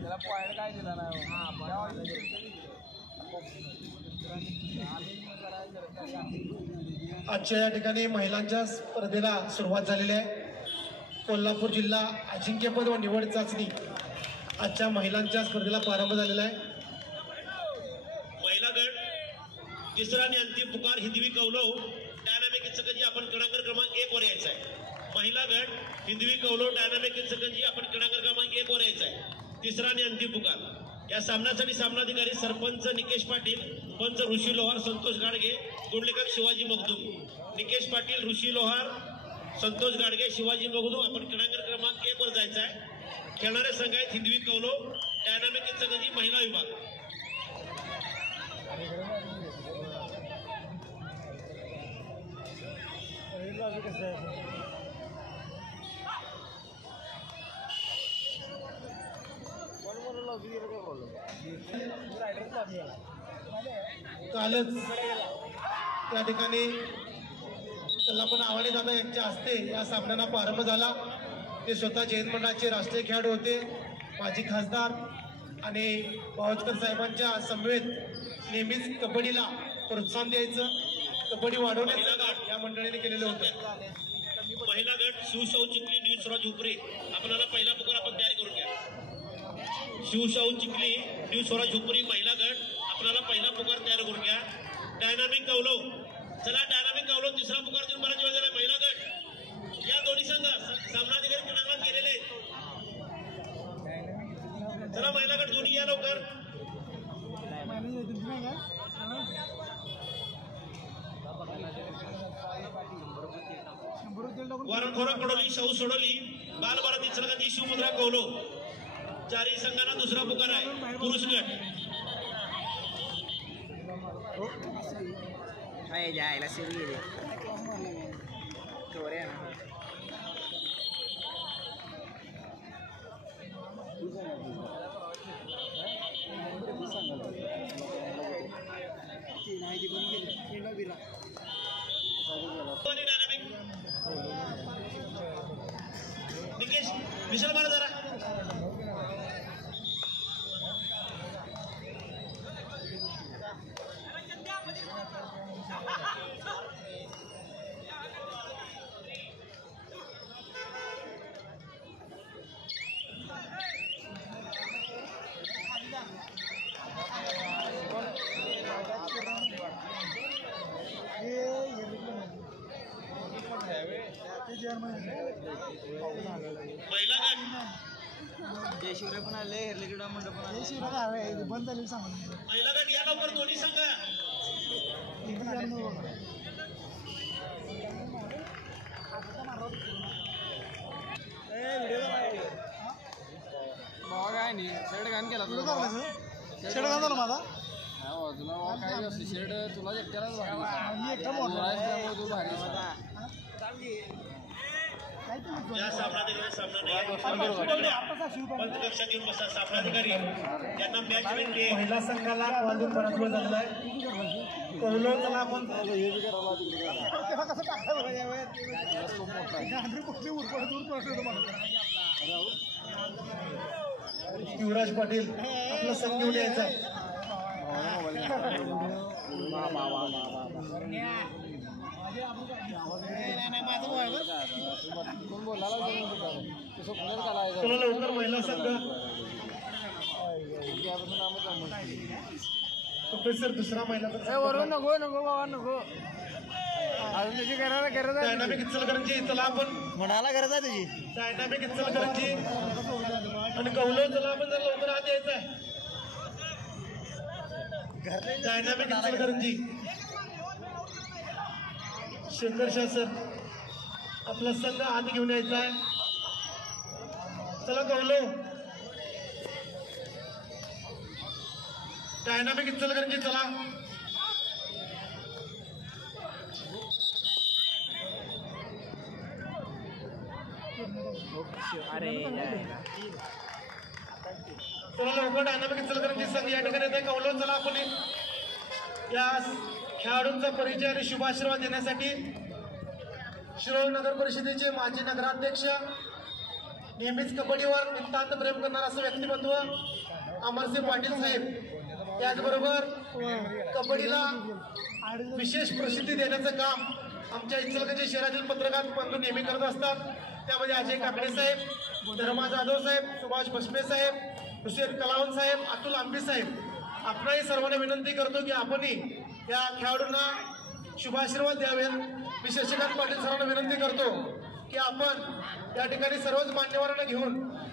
त्याला पॉईंट काय दिला नाही. आजच्या या ठिकाणी महिलांच्या स्पर्धेला सुरुवात झालेली आहे. कोल्हापूर जिल्हा अजिंक्यपद व निवड चाचणी आजच्या महिलांच्या स्पर्धेला प्रारंभ झालेला आहे. महिला गट तिसरा आणि अंतिम पुकार हिंदवी कौलव डायनामिक इचलकरंजी आपण क्रमांक 1 वर यायचा आहे. महिला गट हिंदवी कौलव डायनामिक इचलकरंजी आपण क्रमांक 1 वर यायचा आहे. तिसरा आणि अंतिम पुकार. या सामन्यासाठी सामनाधिकारी सरपंच निकेश पाटील, पंच ऋषी लोहार, संतोष गाडगे, गुणलेखक शिवाजी मगदूम. निकेश पाटील, ऋषी लोहार, संतोष गाडगे, शिवाजी मगदूम आपण क्रमांक 1 वर जायचं आहे. खेळणारे संघ आहेत हिंदवी कौलव डायनामिक इचलकरंजी महिला विभाग. कालच त्या ठिकाणी पण आव्हाने दादा यांच्या हस्ते या सामन्याला प्रारंभ झाला. ते स्वतः जैन मंडळाचे राष्ट्रीय खेळाडू होते, माजी खासदार आणि बावचकर साहेबांच्या समवेत नेहमीच कबड्डीला प्रोत्साहन द्यायचं, कबड्डी वाढवण्याचं काम या मंडळीने केलेलं होतं. महिला गट शिवशाहू चिखली, न्यू स्वराज उपरे आपल्याला पहिला पुकार आपण तयार करून घ्या. शिवशाहू चिखली, न्यू स्वराज उपरी महिला गट आपल्याला पहिला पुकार तयार करून घ्या. डायनामिक कौलव, चला डायनामिक कौलव तिसरा पुकार देऊन बराच वेळ झाला. महिला गट या दोन्ही संघ सामनाधिकारी क्रमांकात गेलेले. चला महिला गट दोन्ही या लवकर. वरणखोरा कडोली, शाहू सोडोली, बाल भारत इचलकरंजी, शिवमुद्रा कौलव चारही संघांना दुसरा पुकार आहे. पुरुष गट जायला सिरी निकेश विशाल मारा जरा. महिला गट जयशिवराय पण आले, हेरलेगडा मंडळ पण आले. बंद झाली सांग. महिला गट या लवकर दोन्ही संघ. काय नाही शर्ट घाण केला शर्ट घाण झाला माझा. तुला काय शर्ट तुला एकट्यालाच तू भारी. या सामनाधिकारी पंचकक्षा घेऊन बसा. सामनाधिकारी त्यांना मॅच मिळते. महिला संघाला वाजून बराच वेळ झालेला आहे. कौलवला आपण युवराज पाटील आपला संघ घेऊन यायचा. तुला लवकर महिला संघ प्रोफेसर दुसरा महिला नको नको बाबा नको. अजून त्याची करायला गरज आहे. डायनामिक इचलकरंजी चला आपण म्हणायला गरज आहे त्याची. डायनामिक इचलकरंजी आणि कौलव चला आपण जर लवकर आत यायचं आहे. डायनामिक इचलकरंजी शेखर शासर आपला संघ आत घेऊन यायचा आहे. चला कौलव डायनामिक इचलकरंजी चला. चला लवकर डायनामिक इचलकरंजी संघ या ठिकाणी येते. कौलव चला आपण या खेळाडूंचा परिचय आणि शुभाशीर्वाद देण्यासाठी शिरोळ नगर परिषदेचे माजी नगराध्यक्ष, नेहमीच कबड्डीवर नितांत प्रेम करणारा असं व्यक्तिमत्व अमरसिंह पाटील साहेब, त्याचबरोबर कबड्डीला विशेष प्रसिद्धी देण्याचं काम आमच्या इचलकरंजी शहरातील पत्रकार बंधू नेहमी करत असतात. त्यामध्ये अजय काकडे साहेब, धर्मा जाधव साहेब, सुभाष भस्मे साहेब, हुसेन कलावंत साहेब, अतुल आंबे साहेब, आपणाही सर्वांना विनंती करतो की आपणही या खेळाडूंना शुभाशीर्वाद द्यावेत. मी शशिकांत पाटील सरांना विनंती करतो की आपण या ठिकाणी सर्वच मान्यवरांना घेऊन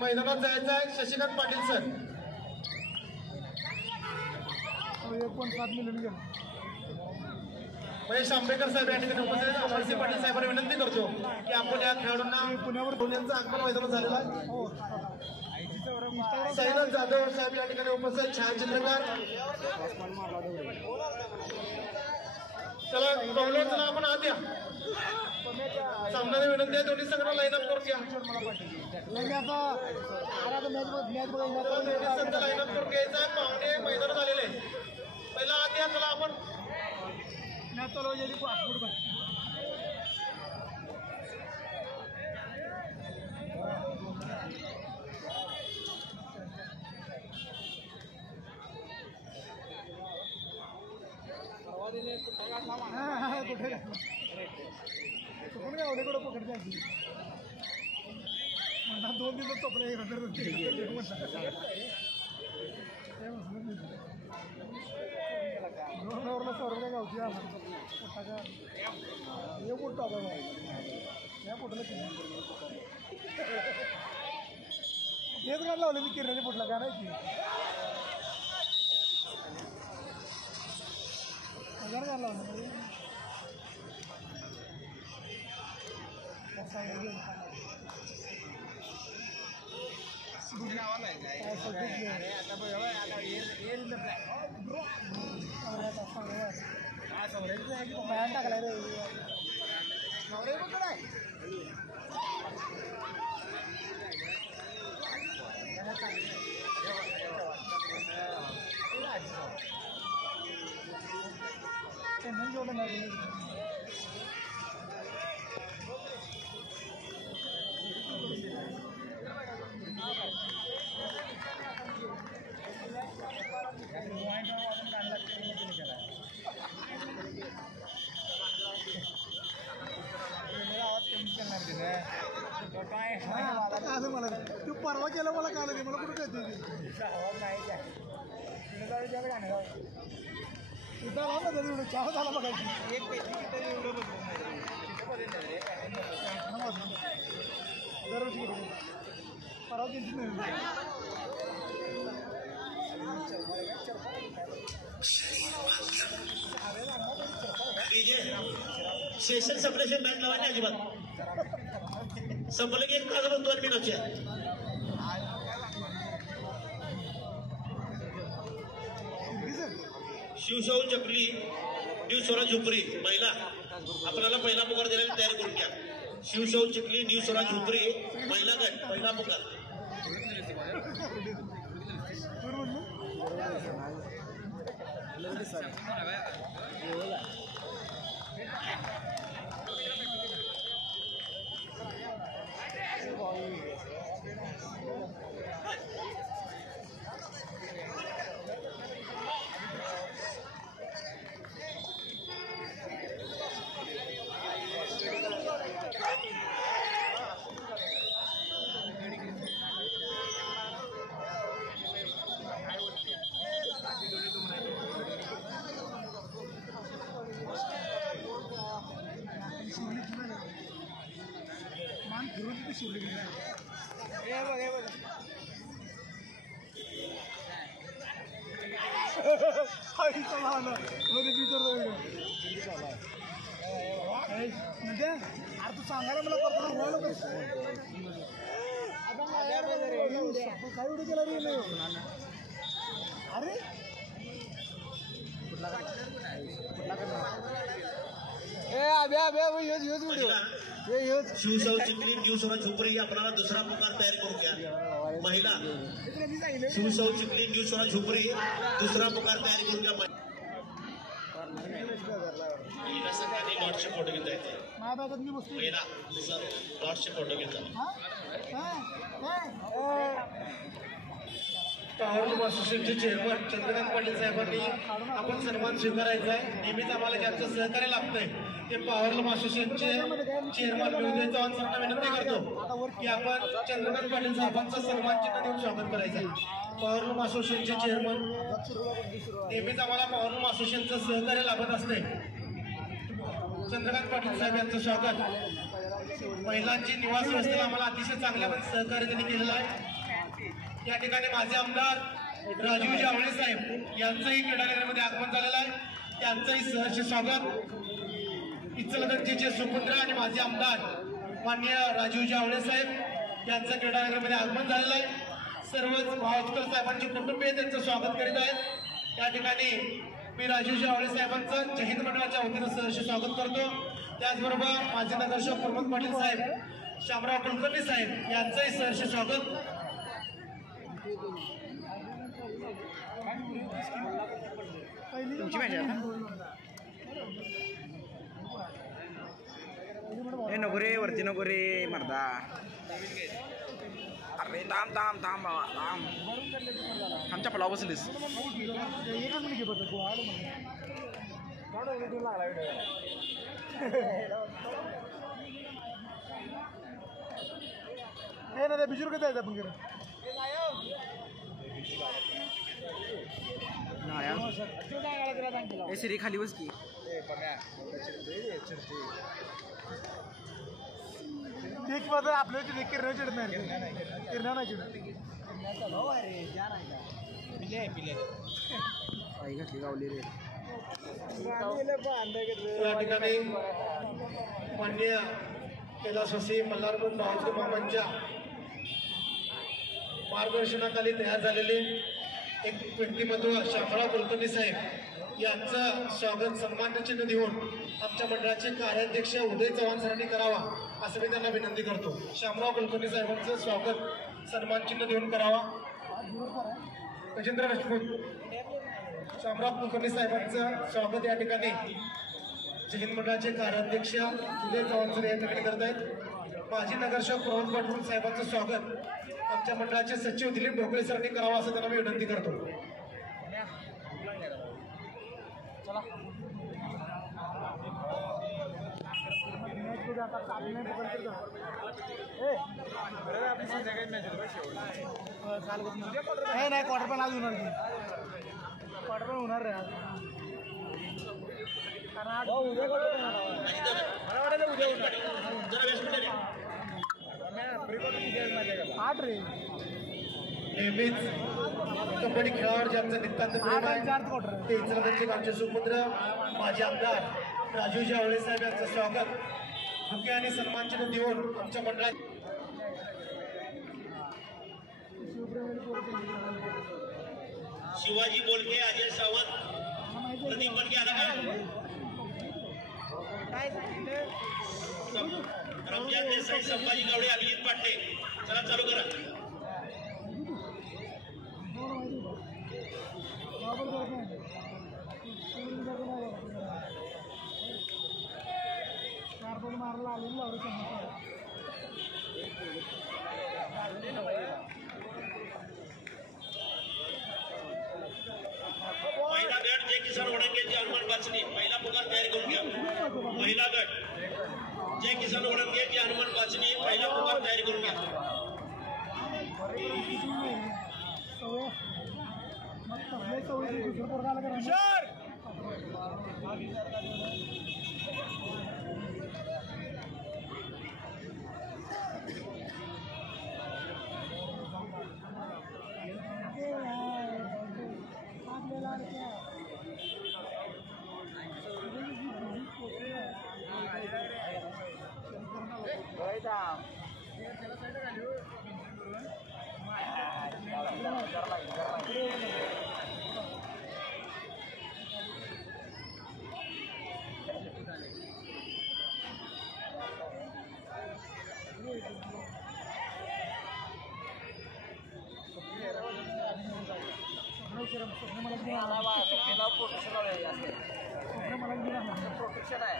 मैदानात जायचं आहे. शशिकांत पाटील सर. 1.7 मिलियन महेश आंबेकर साहेब या ठिकाणी उपस्थित आहेत. अमरसिंह पाटील साहेबांना विनंती करतो की आपण या खेळाडूंना पुण्यावर धोनीचं आगमन मैदानात झालेलं आहे. साईनाथ जाधव साहेब या ठिकाणी उपस्थित, छायाचित्रकार. चला कौलव, चला आपण आत या. सामन्याने विनंती आहे दोन्ही संघांना लाईन अप करून घ्या. दोन्ही संघ लाईन अप करून घ्यायचा आहे. पाहुणे मैदानात आलेले आहे. पहिला आत या. चला आपण कुठे अवलेकडे पकडते म्हणा 2 दिवस चोपले 2 ओव्हरला 100 रुपये गावची पोटाच्या हे पोट आता या पोटाला तेच गाड लावले मी किरण्याच्या पोटला का नाही की हजार गाड लावलं बॅन टाकलाय रे चेन्नई जोडलं नाही मला तू परवा केलं मला काल मला कुठं कळते इथं आला ना तरी चहा झाला बघायची दरवर्षी परवा दिवशी सेशन संपल्याशिवाय मॅच लावायला अजिबात. संपलं की 1 तास 2 मिनिटच्या. शिवशाहू चकली न्यू स्वराज झोपरी महिला, आपल्याला पहिला पुकार दिलेला तयार करून घ्या. शिवशाहू चकली न्यू स्वराज झोपरी महिला गट पहिला पुकार. अरे तू सांगायला मला काय एवढं केलं रे अरे शिवशाहू चिखली न्यू स्वराज झोपरी आपल्याला दुसरा पुकार तयार करून घ्या. महिला शिवशाहू चिखली न्यू स्वराज झोपरी दुसरा पुकार तयार करून घ्या. महिला संघाने लॉर्डचे फोटो घेता येते महिला सर लॉर्डचे फोटो घेतात पॉवर असोसिएशनचे चेअरमन चंद्रकांत पाटील साहेबांनी आपण सन्मान स्वीकारायचा आहे. नेहमीच आम्हाला ज्यांचं सहकार्य लागतंय ते पॉवर असोसिएशनचे चेअरमन विनोद चव्हाण सरांना विनंती करतो की आपण चंद्रकांत पाटील साहेबांचं सन्मान चिन्ह देऊन स्वागत करायचं आहे. पॉवर असोसिएशनचे चेअरमन नेहमीच आम्हाला पॉवर असोसिएशनचं सहकार्य लाभत असते. चंद्रकांत पाटील साहेब यांचं स्वागत. महिलांची निवास व्यवस्थेला आम्हाला अतिशय चांगल्या सहकार्य त्यांनी केलेलं आहे. या ठिकाणी माझे आमदार राजीव जावळे साहेब यांचंही क्रीडानगरमध्ये आगमन झालेलं आहे. त्यांचंही सहर्ष स्वागत. इचलकरंजीचे सुपुत्र आणि माझे आमदार माननीय राजीव जावळे साहेब यांचं क्रीडानगरमध्ये आगमन झालेलं आहे. सर्वच भावस्कर साहेबांचे कुटुंबीय त्यांचं स्वागत करीत आहेत. या ठिकाणी मी राजीव जावळे साहेबांचं जय हिंद मंडळाच्या वतीनं सहर्ष स्वागत करतो. त्याचबरोबर माझे नगरसेवक प्रमोद पाटील साहेब, शामराव कुलकर्णी साहेब यांचंही सहर्ष स्वागत. तुमची मॅच आहे हे नको रे वरती नको रे मर्दा. अरे थांब थांब थांब थांब आमच्या पलाव बसलीस ना बिजूर कसं जायचं आपण ए सिरी खाली बस की देख मात्र आपल्या किरणं चिडत नाही किरणं नाही चिडत आई घातली गावली रे. या ठिकाणी माननीय कैलासवासी मल्हारपूर भावस्कर मामांच्या मार्गदर्शनाखाली तयार झालेले एक व्यक्तिमत्व शामराव कुलकर्णी साहेब यांचं स्वागत सन्मान चिन्ह देऊन आमच्या मंडळाचे कार्याध्यक्ष उदय चव्हाण सरांनी करावा असं मी त्यांना विनंती करतो. शामराव कुलकर्णी साहेबांचं स्वागत सन्मान चिन्ह देऊन करावा. गजेंद्र राजपूत शामराव कुलकर्णी साहेबांचं स्वागत या ठिकाणी जय हिंद मंडळाचे कार्याध्यक्ष उदय चव्हाण सर या ठिकाणी करत आहेत. माजी नगरसेवक प्रमोद पाटील साहेबांचं स्वागत आमच्या मंडळाचे सचिव दिलीप ढोकळे सरांनी करावं असं त्यांना मी विनंती करतो. नाही क्वार्टर पण आज होणार की क्वार्टर पण होणार रे आज. आठ रे नेहमीच कबड्डी खेळावर ज्यांचं नितांत प्रेम आहे ते इचलकरंजी आमचे सुपुत्र माजी आमदार राजीव जावळे साहेब यांचं स्वागत बुके आणि सन्मान चिन्ह देऊन आमच्या मंडळात. शिवाजी बोलके, अजय सावंत, प्रदीप बनके आला काय रमजान देसाई, संभाजी गावडे, अभिजित पाटे. चला चालू करा. मारला महिला गट जय किसान वडंगेची हनुमान बाचणी पहिला पुकार तयारी करून घ्या. महिला गट जय किसान वडंगेची हनुमान बाचणी पहिला पुकार तयारी करून घ्या. मला गेला प्रोटेक्शन आहे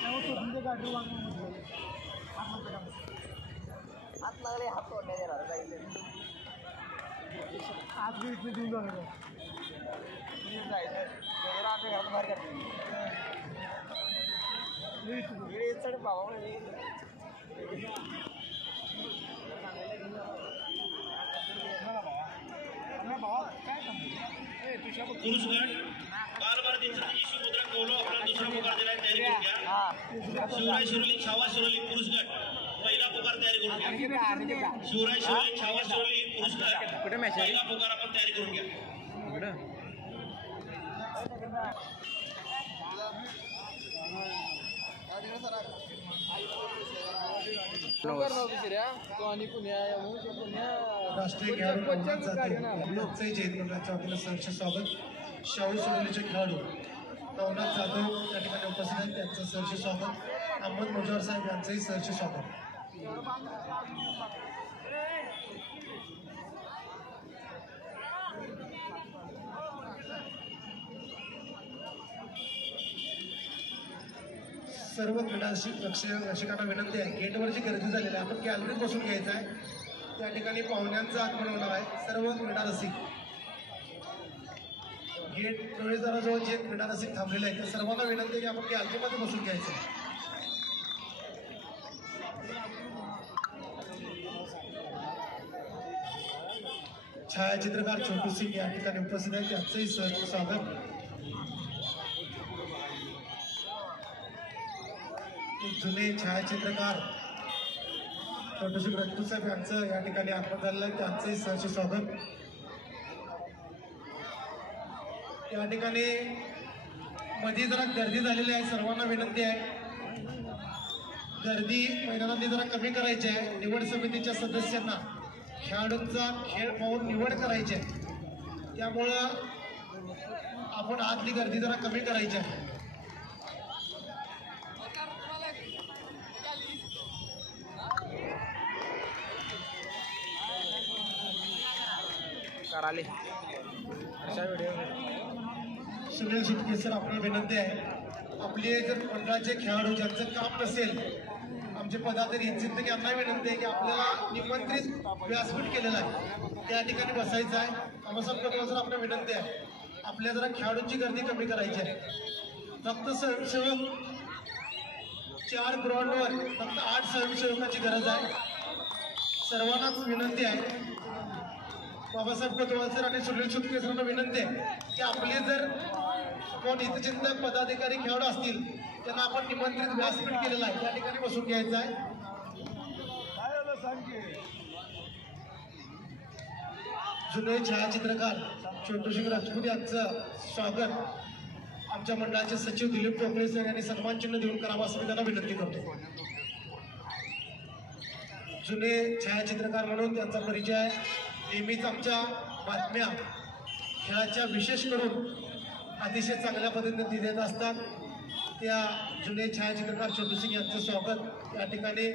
त्यामुळे तो तुमच्या गाडी वागून म्हटलं हात लागले हात तोडण्यात येणार जायचं आज बी इथलं देऊन जाणार जायचं आम्ही घरात बाहेर काढतो चढ बाबा पुरुष गट बार दिनसाची मुद्रा कौलो आपला दुसरा पुकार दिलाय तयारी करून घ्या. शिवराय शिरोली छावा शिरोली पुरुष गट पहिला पुकार तयारी करून घ्या. शिवराय शिरोली छावा शिरोली पुरुष गट पहिला पुकार आपण तयारी करून घ्या. राष्ट्रीय खेळाडू जाधव जैन मंडळाच्या वतीनं सहर्ष स्वागत. शाहू सोडलेचे खेळाडू नवनाथ जाधव या ठिकाणी उपस्थित आहेत, त्यांचं सहर्ष स्वागत. अहमद मुजवर साहेब यांचंही सहर्ष स्वागत. सर्व क्रीडा रसिकांना विनंती आहे, गेटवरची गर्दी झालेली आहे, आपण गॅलरीत बसून घ्यायचं आहे. त्या ठिकाणी पाहुण्यांचं आगमन होणार आहे. सर्व क्रीडा रसिक गेट प्रवेशद्वाराजवळ जे क्रीडा रसिक थांबलेले आहेत त्या सर्वांना विनंती आहे की आपण गॅलरीमध्ये बसून घ्यायचं आहे. छायाचित्रकार छोटू सिंग या ठिकाणी उपस्थित आहेत, त्यांचंही स्वागत. जुने छायाचित्रकार छोटू सिंग राजपूत साहेब यांचं या ठिकाणी आगमन झालेलं आहे, त्यांचंही सहर्ष स्वागत. या ठिकाणी मध्ये जरा गर्दी झालेली आहे, सर्वांना विनंती आहे गर्दी मैदानातली जरा कमी करायची आहे. निवड समितीच्या सदस्यांना खेळाडूंचा खेळ पाहून निवड करायची आहे, त्यामुळं आपण आतली गर्दी जरा कमी करायची आहे. कराले सुनील सुटके सर, आपल्याला विनंती आहे आपले जर मंडळाचे खेळाडू ज्यांचं काम नसेल, आमचे पदाधिकारी यांची यांना विनंती आहे की आपल्याला निमंत्रित व्यासपीठ केलेलं आहे त्या ठिकाणी बसायचं आहे. आम्हाला सर आपल्याला विनंती आहे आपल्या जरा खेळाडूंची गर्दी कमी करायची आहे. फक्त स्वयंसेवक 4 ग्राउंडवर फक्त 8 स्वयंसेवकाची गरज आहे. सर्वांनाच विनंती आहे, बाबासाहेब कोतवाल सर आणि सुनील सुटके सरांना विनंती आहे की आपले जर कोण हितचिंतक पदाधिकारी खेळाडू असतील त्यांना आपण निमंत्रित व्यासपीठ केलेलं आहे, त्या ठिकाणी बसून घ्यायचं आहे. जुने छायाचित्रकार छोटू सिंग राजपूत यांचं स्वागत आमच्या मंडळाचे सचिव दिलीप टोकळे सर यांनी सन्मान चिन्ह देऊन करावं असं मी त्यांना विनंती करतो. जुने छायाचित्रकार म्हणून त्यांचा परिचय आहे. नेहमीच आमच्या बातम्या खेळाच्या विशेष करून अतिशय चांगल्या पद्धतीने देत असतात. त्या जुने छायाचित्रकार छोटू सिंग यांचं स्वागत या ठिकाणी